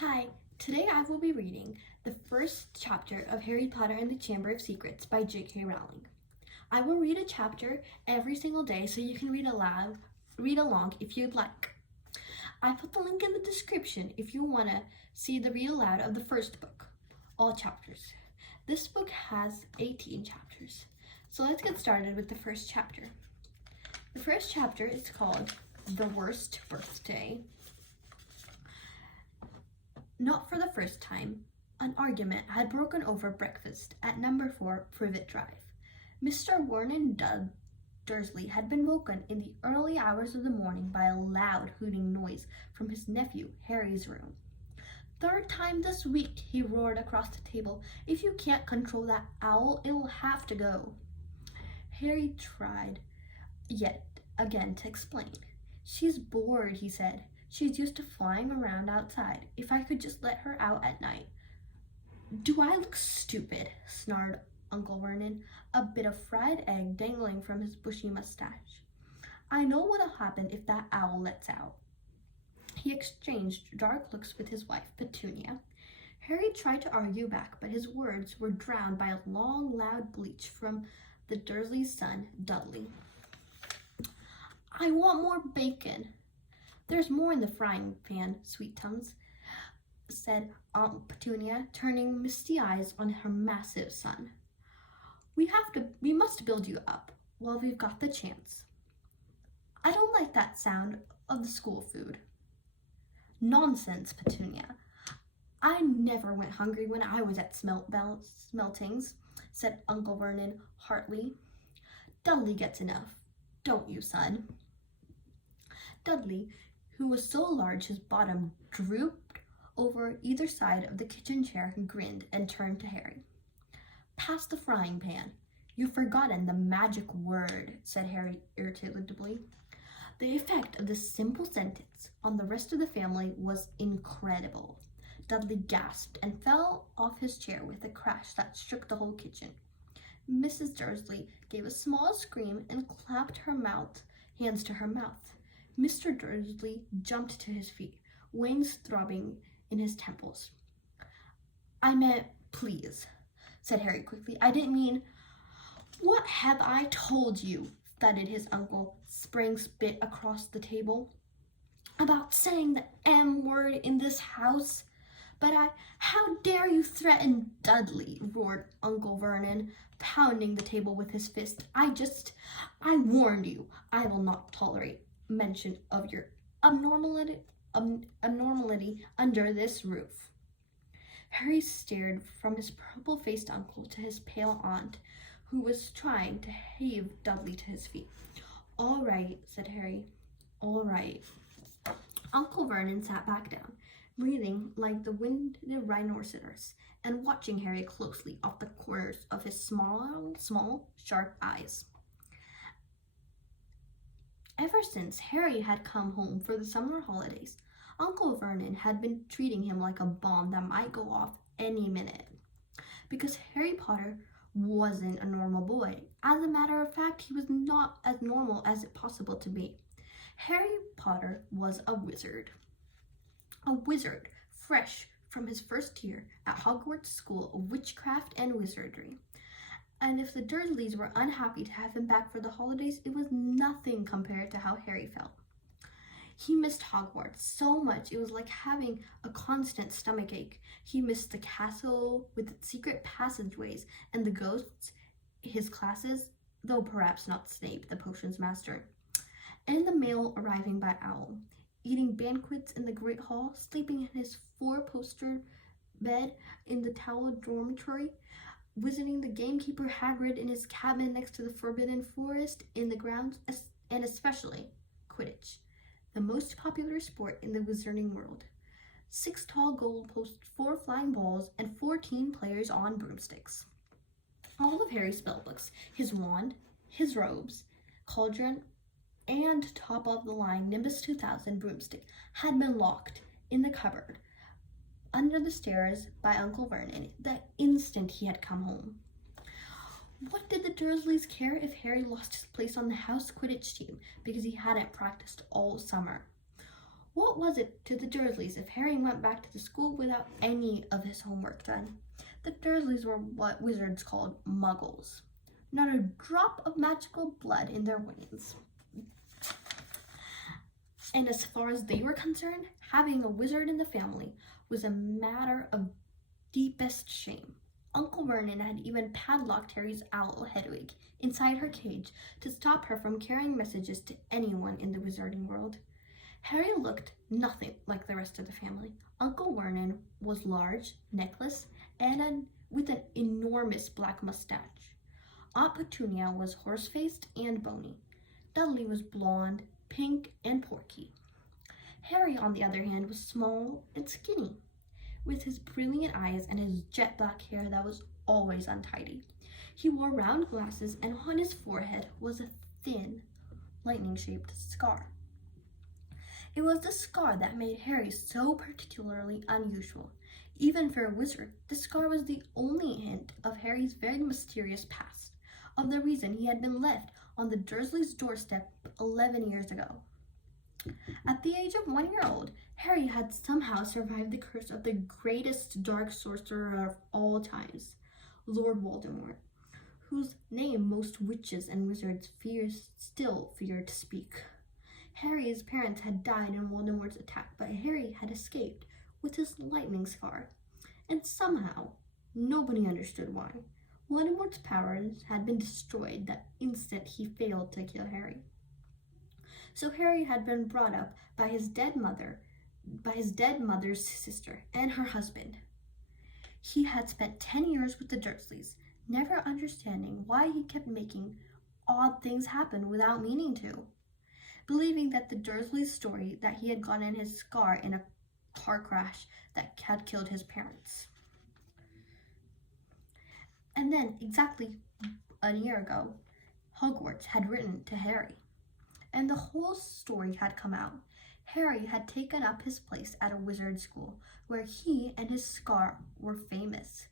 Hi, today I will be reading the first chapter of Harry Potter and the Chamber of Secrets by J.K. Rowling. I will read a chapter every single day so you can read along if you'd like. I put the link in the description if you want to see the read aloud of the first book, all chapters. This book has 18 chapters. So let's get started with the first chapter. The first chapter is called The Worst Birthday. Not for the first time, an argument had broken over breakfast at number 4 Privet Drive. Mr. Vernon Dursley had been woken in the early hours of the morning by a loud hooting noise from his nephew Harry's room. "Third time this week," he roared across the table. "If you can't control that owl, it will have to go." Harry tried yet again to explain. "She's bored," he said. "She's used to flying around outside. If I could just let her out at night." "Do I look stupid?" snarled Uncle Vernon, a bit of fried egg dangling from his bushy mustache. "I know what'll happen if that owl lets out." He exchanged dark looks with his wife, Petunia. Harry tried to argue back, but his words were drowned by a long, loud bleat from the Dursley's son, Dudley. "I want more bacon." "There's more in the frying pan, Sweet Tongues," said Aunt Petunia, turning misty eyes on her massive son. We must build you up while we've got the chance." "I don't like that sound of the school food." "Nonsense, Petunia. I never went hungry when I was at Smeltings," said Uncle Vernon heartily. "Dudley gets enough, don't you, son?" Dudley, who was so large his bottom drooped over either side of the kitchen chair, grinned and turned to Harry. "Pass the frying pan. You've forgotten the magic word," said Harry irritably. The effect of this simple sentence on the rest of the family was incredible. Dudley gasped and fell off his chair with a crash that shook the whole kitchen. Mrs. Dursley gave a small scream and clapped her hands to her mouth. Mr. Dursley jumped to his feet, wings throbbing in his temples. "I meant please," said Harry quickly. "I didn't mean—" "What have I told you?" thudded his uncle, spraying spit across the table. "About saying the M word in this house? How dare you threaten Dudley?" roared Uncle Vernon, pounding the table with his fist. I warned you. I will not tolerate mention of your abnormality under this roof." Harry stared from his purple-faced uncle to his pale aunt, who was trying to heave Dudley to his feet. "All right," said Harry. "All right." Uncle Vernon sat back down, breathing like the winded rhinoceros, and watching Harry closely off the corners of his small, sharp eyes. Ever since Harry had come home for the summer holidays, Uncle Vernon had been treating him like a bomb that might go off any minute. Because Harry Potter wasn't a normal boy. As a matter of fact, he was not as normal as it possible to be. Harry Potter was a wizard. A wizard, fresh from his first year at Hogwarts School of Witchcraft and Wizardry. And if the Dursleys were unhappy to have him back for the holidays, it was nothing compared to how Harry felt. He missed Hogwarts so much it was like having a constant stomachache. He missed the castle with its secret passageways and the ghosts, his classes, though perhaps not Snape, the potions master, and the mail arriving by owl, eating banquets in the Great Hall, sleeping in his 4-poster bed in the Tower dormitory, visiting the gamekeeper Hagrid in his cabin next to the Forbidden Forest in the grounds, and especially Quidditch, the most popular sport in the wizarding world. 6 tall goalposts, 4 flying balls, and 14 players on broomsticks. All of Harry's spellbooks, his wand, his robes, cauldron, and top-of-the-line Nimbus 2000 broomstick had been locked in the cupboard under the stairs by Uncle Vernon the instant he had come home. What did the Dursleys care if Harry lost his place on the house Quidditch team because he hadn't practiced all summer? What was it to the Dursleys if Harry went back to the school without any of his homework done? The Dursleys were what wizards called muggles. Not a drop of magical blood in their veins. And as far as they were concerned, having a wizard in the family was a matter of deepest shame. Uncle Vernon had even padlocked Harry's owl, Hedwig, inside her cage to stop her from carrying messages to anyone in the wizarding world. Harry looked nothing like the rest of the family. Uncle Vernon was large, necklace, and with an enormous black mustache. Aunt Petunia was horse-faced and bony. Dudley was blonde, pink, and porky. Harry, on the other hand, was small and skinny, with his brilliant eyes and his jet black hair that was always untidy. He wore round glasses, and on his forehead was a thin, lightning-shaped scar. It was the scar that made Harry so particularly unusual. Even for a wizard, the scar was the only hint of Harry's very mysterious past, of the reason he had been left on the Dursleys' doorstep 11 years ago. At the age of 1 year old, Harry had somehow survived the curse of the greatest dark sorcerer of all times, Lord Voldemort, whose name most witches and wizards still fear to speak. Harry's parents had died in Voldemort's attack, but Harry had escaped with his lightning scar, and somehow, nobody understood why. Voldemort's powers had been destroyed the instant he failed to kill Harry. So Harry had been brought up by his dead mother's sister and her husband. He had spent 10 years with the Dursleys, never understanding why he kept making odd things happen without meaning to, believing that the Dursleys' story that he had gotten his scar in a car crash that had killed his parents. And then, exactly a year ago, Hogwarts had written to Harry, and the whole story had come out. Harry had taken up his place at a wizard school, where he and his scar were famous.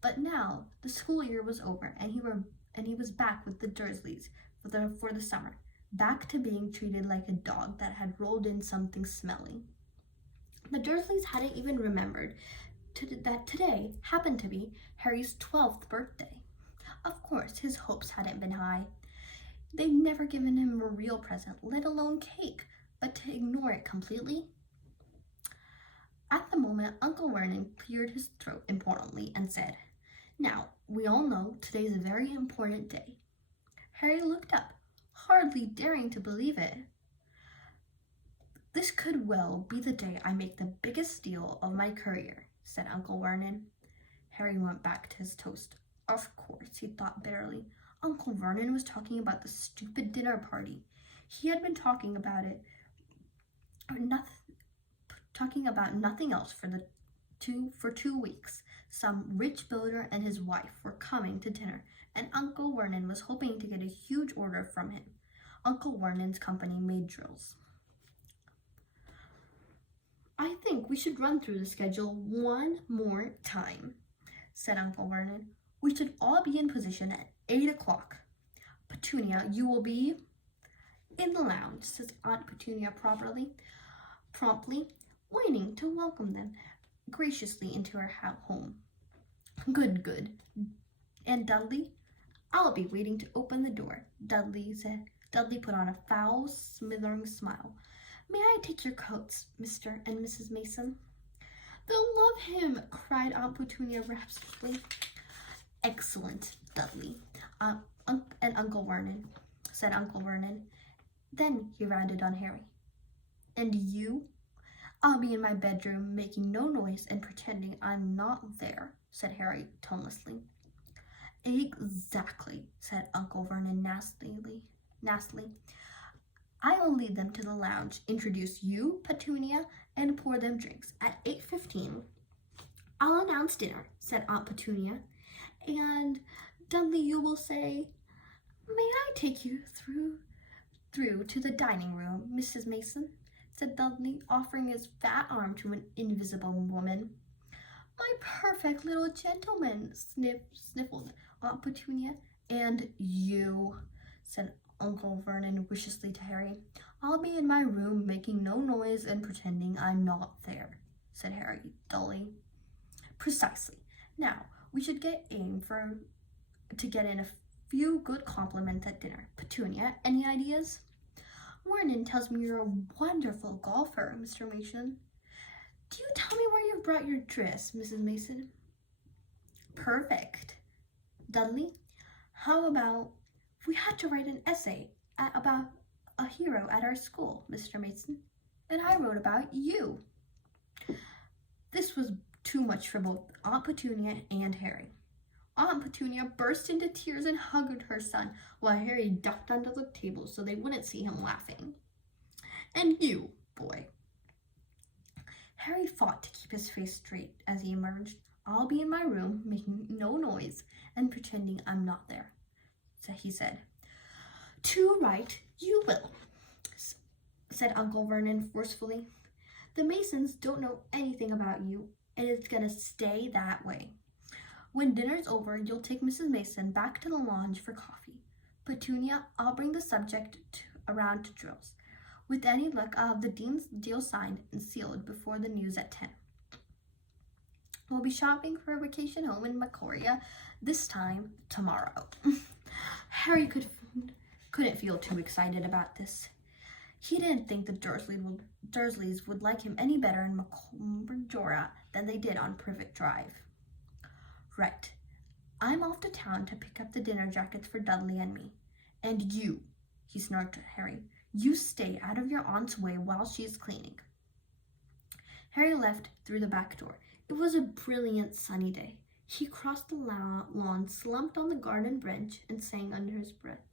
But now the school year was over, and he was back with the Dursleys for the summer, back to being treated like a dog that had rolled in something smelly. The Dursleys hadn't even remembered that today happened to be Harry's 12th birthday. Of course, his hopes hadn't been high. They'd never given him a real present, let alone cake, but to ignore it completely. At the moment, Uncle Vernon cleared his throat importantly and said, "Now, we all know today's a very important day." Harry looked up, hardly daring to believe it. "This could well be the day I make the biggest deal of my career," said Uncle Vernon. Harry went back to his toast. Of course, he thought bitterly. Uncle Vernon was talking about the stupid dinner party. He had been talking about nothing else for 2 weeks. Some rich builder and his wife were coming to dinner, and Uncle Vernon was hoping to get a huge order from him. Uncle Vernon's company made drills. "I think we should run through the schedule one more time," said Uncle Vernon. "We should all be in position at 8 o'clock. Petunia, you will be in the lounge," says Aunt Petunia promptly, waiting to welcome them graciously into her home. Good. And Dudley? "I'll be waiting to open the door," Dudley said. Dudley put on a foul, smothering smile. "May I take your coats, Mr. and Mrs. Mason?" "They'll love him," cried Aunt Petunia rapturously. "Excellent, Dudley, and Uncle Vernon," said Uncle Vernon. Then he rounded on Harry. "And you?" "I'll be in my bedroom, making no noise and pretending I'm not there," said Harry tonelessly. "Exactly," said Uncle Vernon nastily. "I will lead them to the lounge, introduce you, Petunia, and pour them drinks. At 8:15, I'll announce dinner," said Aunt Petunia. "And Dudley, you will say, 'May I take you through to the dining room, Mrs. Mason?'" said Dudley, offering his fat arm to an invisible woman. "My perfect little gentleman," sniffled Aunt Petunia. "And you," said Uncle Vernon viciously to Harry. I'll be in my room making no noise and pretending I'm not there, said Harry dully. Precisely. Now, we should to get in a few good compliments at dinner. Petunia, any ideas? Vernon tells me you're a wonderful golfer, Mr. Mason. Do you tell me where you brought your dress, Mrs. Mason? Perfect. Dudley, how about we had to write an essay about a hero at our school, Mr. Mason, and I wrote about you. This was too much for both Aunt Petunia and Harry. Aunt Petunia burst into tears and hugged her son, while Harry ducked under the table so they wouldn't see him laughing. And you, boy. Harry fought to keep his face straight as he emerged. I'll be in my room, making no noise and pretending I'm not there, he said. Too right, you will, said Uncle Vernon forcefully. The Masons don't know anything about you, and it's going to stay that way. When dinner's over, you'll take Mrs. Mason back to the lounge for coffee. Petunia, I'll bring the subject around to drills. With any luck, I'll have the dean's deal signed and sealed before the news at 10. We'll be shopping for a vacation home in Macoria, this time tomorrow. Harry couldn't feel too excited about this. He didn't think the Dursleys would like him any better in Majora than they did on Privet Drive. Right. I'm off to town to pick up the dinner jackets for Dudley and me. And you, he snarked at Harry, you stay out of your aunt's way while she's cleaning. Harry left through the back door. It was a brilliant sunny day. He crossed the lawn, slumped on the garden bench, and sang under his breath,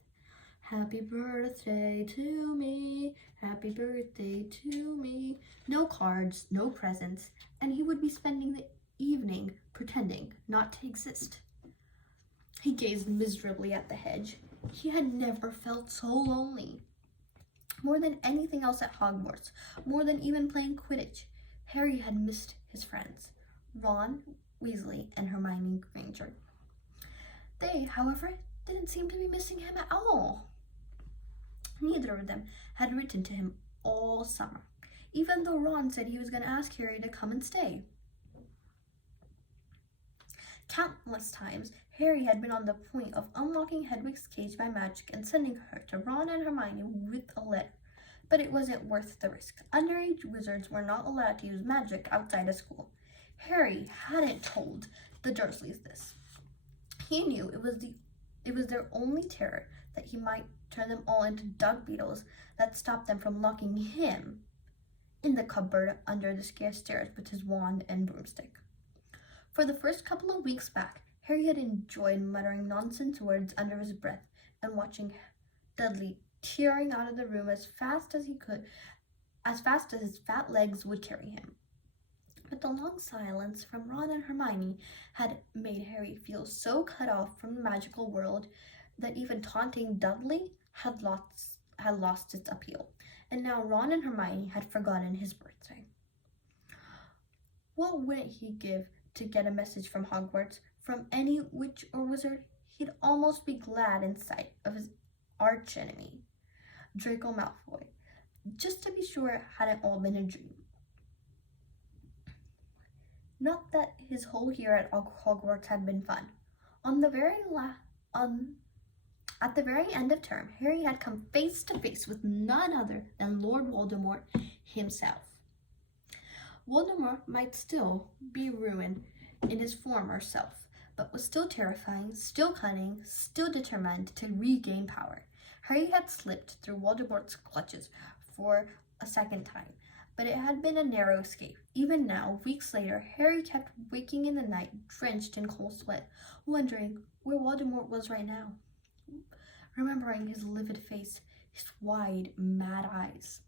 Happy birthday to me, happy birthday to me. No cards, no presents, and he would be spending the evening pretending not to exist. He gazed miserably at the hedge. He had never felt so lonely. More than anything else at Hogwarts, more than even playing Quidditch, Harry had missed his friends, Ron Weasley and Hermione Granger. They, however, didn't seem to be missing him at all. Neither of them had written to him all summer, even though Ron said he was going to ask Harry to come and stay. Countless times, Harry had been on the point of unlocking Hedwig's cage by magic and sending her to Ron and Hermione with a letter, but it wasn't worth the risk. Underage wizards were not allowed to use magic outside of school. Harry hadn't told the Dursleys this. He knew it was their only terror that he might turn them all into dog beetles that stopped them from locking him in the cupboard under the stairs with his wand and broomstick. For the first couple of weeks back, Harry had enjoyed muttering nonsense words under his breath and watching Dudley tearing out of the room as fast as his fat legs would carry him. But the long silence from Ron and Hermione had made Harry feel so cut off from the magical world that even taunting Dudley had lost its appeal, and now Ron and Hermione had forgotten his birthday. What wouldn't he give to get a message from Hogwarts, from any witch or wizard? He'd almost be glad in sight of his archenemy, Draco Malfoy, just to be sure it hadn't all been a dream. Not that his whole year at Hogwarts had been fun. At the very end of term, Harry had come face to face with none other than Lord Voldemort himself. Voldemort might still be ruined in his former self, but was still terrifying, still cunning, still determined to regain power. Harry had slipped through Voldemort's clutches for a second time, but it had been a narrow escape. Even now, weeks later, Harry kept waking in the night, drenched in cold sweat, wondering where Voldemort was right now, remembering his livid face, his wide, mad eyes.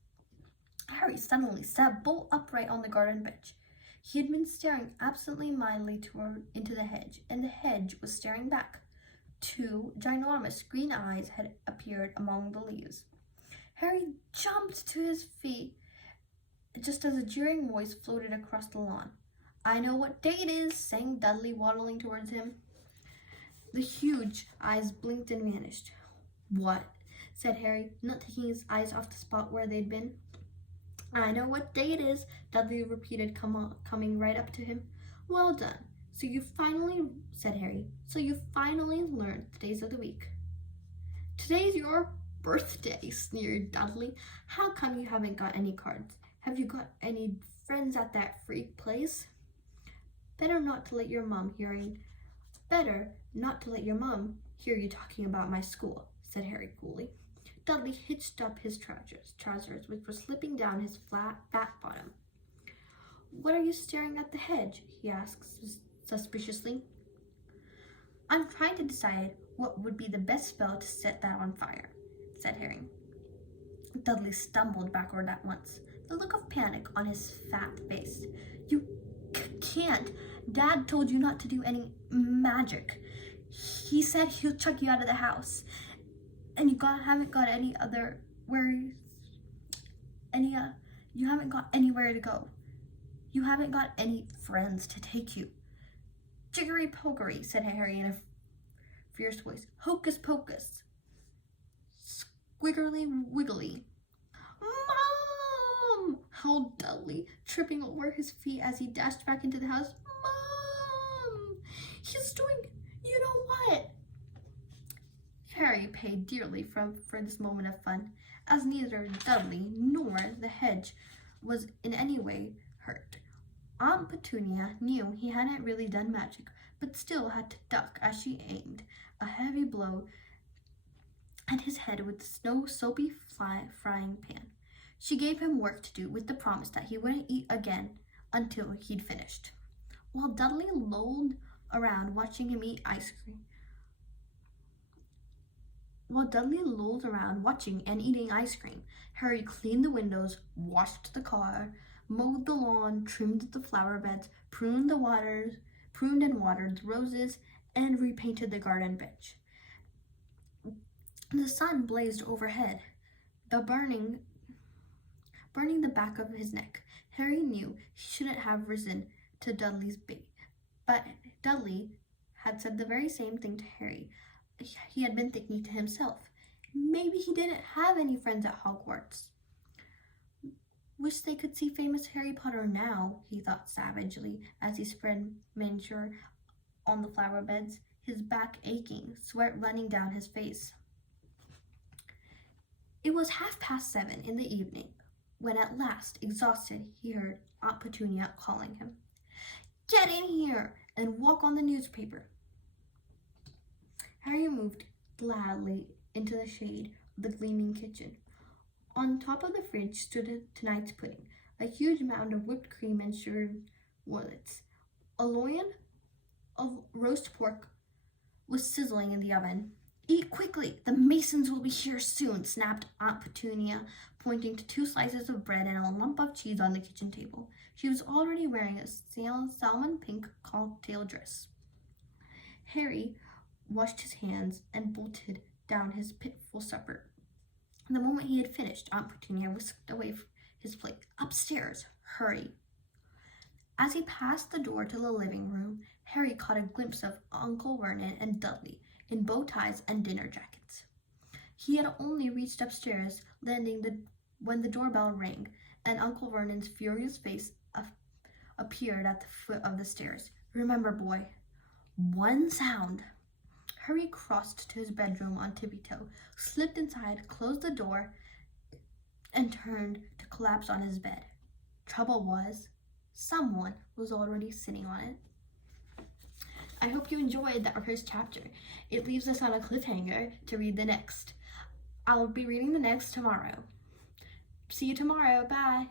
Harry suddenly sat bolt upright on the garden bench. He had been staring absently-mindedly into the hedge, and the hedge was staring back. Two ginormous green eyes had appeared among the leaves. Harry jumped to his feet just as a jeering voice floated across the lawn. I know what day it is, sang Dudley, waddling towards him. The huge eyes blinked and vanished. What? said Harry, not taking his eyes off the spot where they'd been. I know what day it is, Dudley repeated, coming right up to him. Well done. Said Harry, so you finally learned the days of the week. Today's your birthday, sneered Dudley. How come you haven't got any cards? Have you got any friends at that freak place? Better not to let your mom hear you talking about my school, said Harry coolly. Dudley hitched up his trousers, which were slipping down his fat bottom. What are you staring at the hedge? He asked suspiciously. I'm trying to decide what would be the best spell to set that on fire, said Harry. Dudley stumbled backward at once, the look of panic on his fat face. You can't. Dad told you not to do any magic. He said he'll chuck you out of the house. And you haven't got anywhere to go. You haven't got any friends to take you. Jiggery pokery, said Harry in a fierce voice. Hocus pocus. Squiggly wiggly. Mom! Howled Dudley, tripping over his feet as he dashed back into the house. Mom! He's doing you know what? Harry paid dearly for this moment of fun, as neither Dudley nor the hedge was in any way hurt. Aunt Petunia knew he hadn't really done magic, but still had to duck as she aimed a heavy blow at his head with the snow-soapy frying pan. She gave him work to do with the promise that he wouldn't eat again until he'd finished. While Dudley lolled around watching and eating ice cream, Harry cleaned the windows, washed the car, mowed the lawn, trimmed the flower beds, pruned and watered the roses, and repainted the garden bench. The sun blazed overhead, burning the back of his neck. Harry knew he shouldn't have risen to Dudley's bait, but Dudley had said the very same thing to Harry. He had been thinking to himself, maybe he didn't have any friends at Hogwarts. Wish they could see famous Harry Potter now, he thought savagely as he spread miniature on the flower beds, his back aching, sweat running down his face. It was 7:30 in the evening when at last, exhausted, he heard Aunt Petunia calling him. Get in here and walk on the newspaper. Harry moved gladly into the shade of the gleaming kitchen. On top of the fridge stood tonight's pudding, a huge mound of whipped cream and sugared warlets. A loin of roast pork was sizzling in the oven. Eat quickly, the Masons will be here soon, snapped Aunt Petunia, pointing to 2 slices of bread and a lump of cheese on the kitchen table. She was already wearing a salmon pink cocktail dress. Harry washed his hands and bolted down his pitiful supper. The moment he had finished, Aunt Petunia whisked away his plate. Upstairs, hurry. As he passed the door to the living room, Harry caught a glimpse of Uncle Vernon and Dudley in bow ties and dinner jackets. He had only reached upstairs when the doorbell rang, and Uncle Vernon's furious face appeared at the foot of the stairs. Remember, boy, one sound. Harry crossed to his bedroom on tippy-toe, slipped inside, closed the door, and turned to collapse on his bed. Trouble was, someone was already sitting on it. I hope you enjoyed that first chapter. It leaves us on a cliffhanger to read the next. I'll be reading the next tomorrow. See you tomorrow. Bye.